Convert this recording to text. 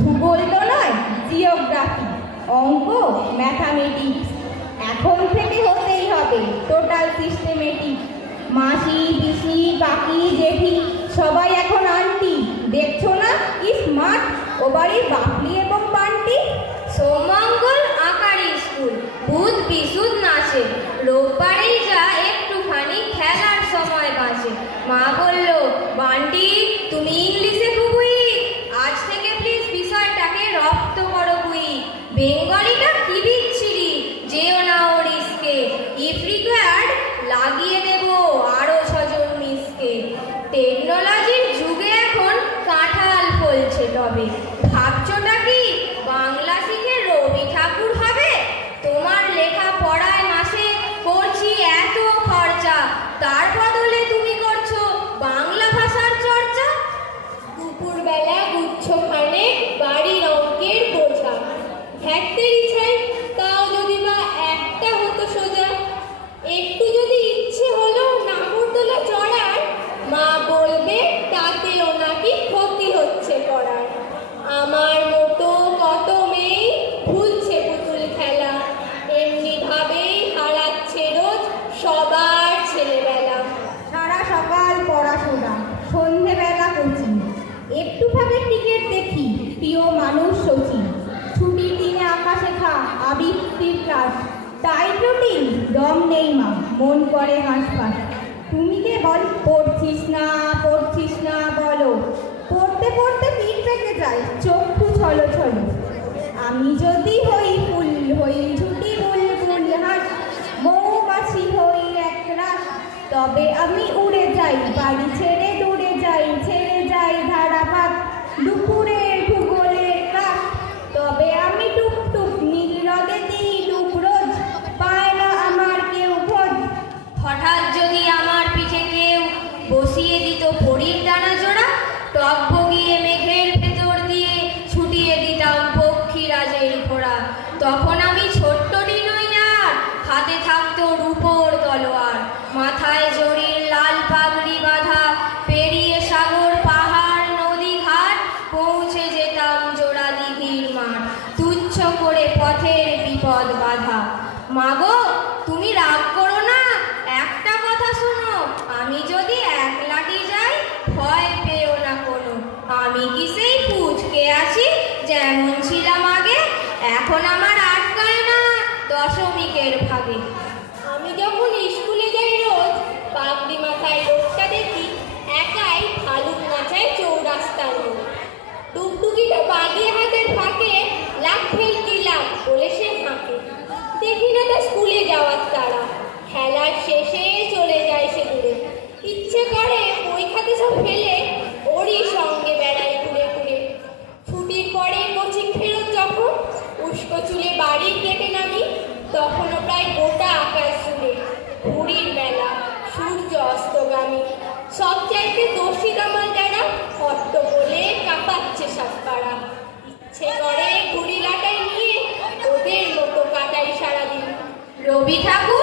ভূগোল তো নয় জিওগ্রাফি অঙ্ক ম্যাথামেটিক্স এখন থেকে হতেই হবে টোটাল সিস্টেমেটিক মাসি, পিসি, কাকি, জেঠি, সবাই এখন আন্টি দেখছ না কি স্মার্ট ও বাড়ির বাপলি এবং বান্টি? সোমঙ্গল আঁকার স্কুল, বুধ বিশুদ নাচে। রোববারেই যা একটুখানি খেলার সময় বাঁচে মা বলল, বান্টি gabi. তাও যদি বা একটা হতো সোজা। একটু যদি ইচ্ছে হলো নাগরদোলা চড়ার, মা বলবে তাতেও নাকি ক্ষতি হচ্ছে পড়ার আমার মতো কত মেয়ে ভুলছে পুতুল খেলা, এমনি হারাচ্ছে রোজ সবার ছেলেবেলা। সারা সকাল পড়াশোনা, সন্ধেবেলা কোচিং। একটুভাবে টিকিট দেখি, প্রিয় মানুষ শেখা আবৃত্তির ক্লাস টাইট রুটিন দম নেই মা, মন করে হাসপাস তুমি কে বল, পড়ছিস না পড়ছিস না বলো। পড়তে পড়তে পিঠ পেকে যায়, চক্ষু ছলো ছলো। আমি যদি হই ফুল, হই ঝুটি বুলবুল হাস, মৌমাছি হই এক রাস। তবে আমি উড়ে যাই, বাড়ি ছেড়ে দূরে যাই, ছেড়ে যাই ধারাভাগ দুপুরের এখন আমার আটকায় না দশমিকের ভাগে। আমি যখন স্কুলে যাই রোজ পাগড়ি মাথায় উস্কো চুলে গেটে নামি, তখনও প্রায় গোটা আকাশ জুড়ে ঘুড়ির মেলা, সূর্য অস্তগামী। সব চাইতে দোষী দামাল যারা, হট্ট বলে কাঁপাচ্ছে সব পাড়া ইচ্ছে করে ঘুড়ি লাটাই নিয়ে, ওদের মতো কাটাই সারাদিন। রবি ঠাকুর